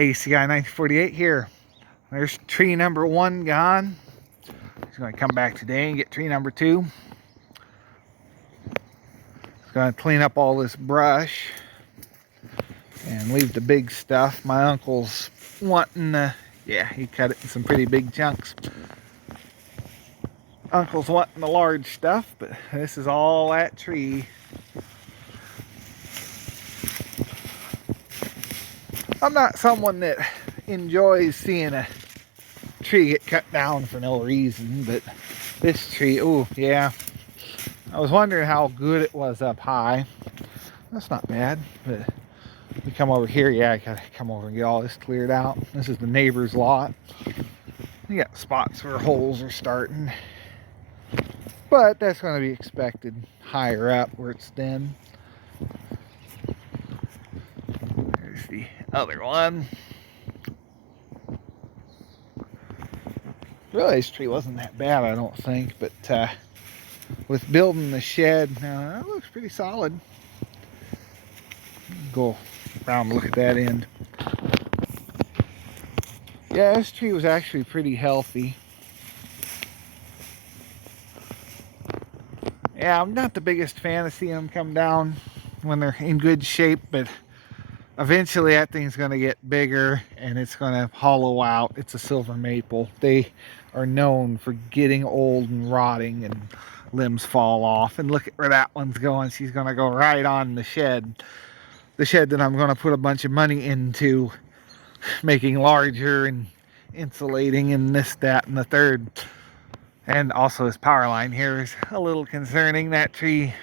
ACI 1948 here. There's tree number 1 gone. He's going to come back today and get tree number 2. He's going to clean up all this brush and leave the big stuff. My uncle's wanting yeah, he cut it in some pretty big chunks. Uncle's wanting the large stuff, but this is all that tree. I'm not someone that enjoys seeing a tree get cut down for no reason, but this tree, oh yeah, I was wondering how good it was up high. That's not bad, but we come over here, yeah, I gotta come over and get all this cleared out. This is the neighbor's lot. You got spots where holes are starting, but that's going to be expected higher up where it's thin. There's the other one. Really, this tree wasn't that bad, I don't think, but with building the shed, it looks pretty solid. Go around and look at that end. Yeah, this tree was actually pretty healthy. Yeah, I'm not the biggest fan of seeing them come down when they're in good shape, but eventually that thing's going to get bigger and it's going to hollow out. It's a silver maple. They are known for getting old and rotting and limbs fall off. And look at where that one's going. She's going to go right on the shed. The shed that I'm going to put a bunch of money into making larger and insulating and this, that, and the third. And also this power line here is a little concerning. That tree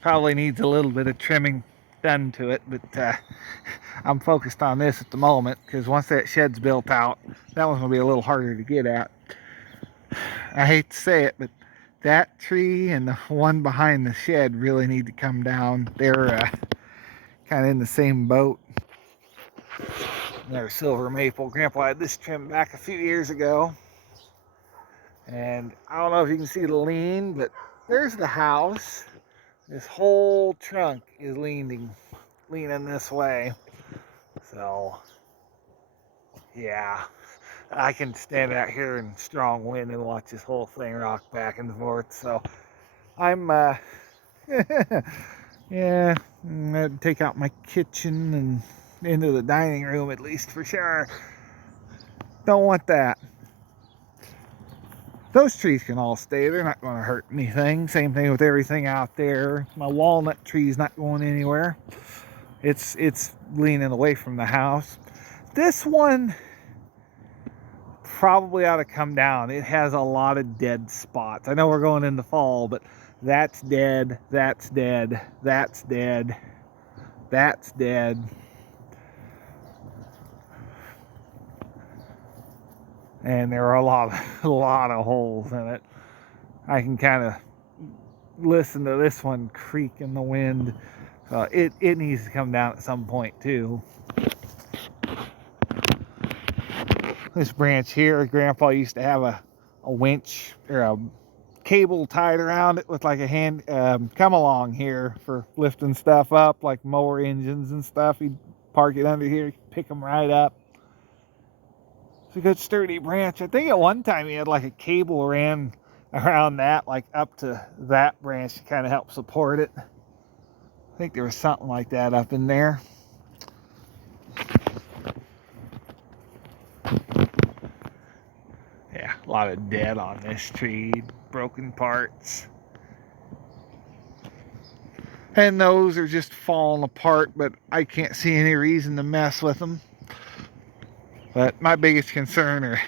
probably needs a little bit of trimming done to it, but I'm focused on this at the moment because once that shed's built out, that one's going to be a little harder to get at. I hate to say it, but that tree and the one behind the shed really need to come down. They're kind of in the same boat. Another silver maple. Grandpa had this trimmed back a few years ago. And I don't know if you can see the lean, but there's the house. This whole trunk is leaning this way. So, yeah, I can stand out here in strong wind and watch this whole thing rock back and forth. So, I'm, yeah, I'm gonna take out my kitchen and into the dining room at least for sure. Don't want that. Those trees can all stay. They're not going to hurt anything. Same thing with everything out there. My walnut tree's not going anywhere. It's leaning away from the house. This one probably ought to come down. It has a lot of dead spots. I know we're going into fall, but that's dead, that's dead, that's dead, that's dead. And there are a lot of holes in it. I can kind of listen to this one creak in the wind. It needs to come down at some point too. This branch here, Grandpa used to have a winch or a cable tied around it with like a hand come along here for lifting stuff up, like mower engines and stuff. He'd park it under here, pick them right up. It's a good sturdy branch. I think at one time he had like a cable ran around that, like up to that branch to kind of help support it. I think there was something like that up in there. Yeah, a lot of dead on this tree, broken parts. And those are just falling apart, but I can't see any reason to mess with them. But my biggest concern are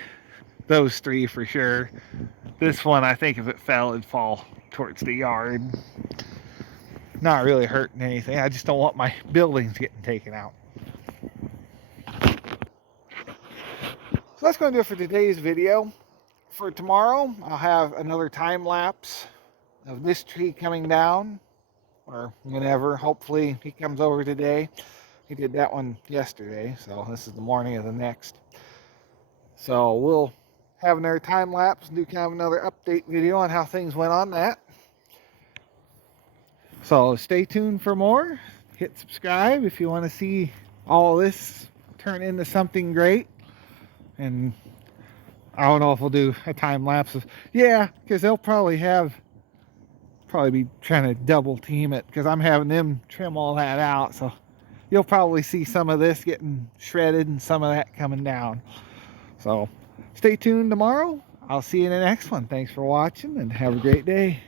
those three for sure. This one, I think if it fell, it'd fall towards the yard. Not really hurting anything. I just don't want my buildings getting taken out. So that's going to do it for today's video. For tomorrow, I'll have another time lapse of this tree coming down, or whenever. Hopefully he comes over today. He did that one yesterday, so this is the morning of the next. So we'll have another time lapse and do kind of another update video on how things went on that. So stay tuned for more. Hit subscribe if you want to see all this turn into something great. And I don't know if we'll do a time lapse of, yeah, because they'll probably be trying to double team it, because I'm having them trim all that out. So you'll probably see some of this getting shredded and some of that coming down. So stay tuned tomorrow. I'll see you in the next one. Thanks for watching and have a great day.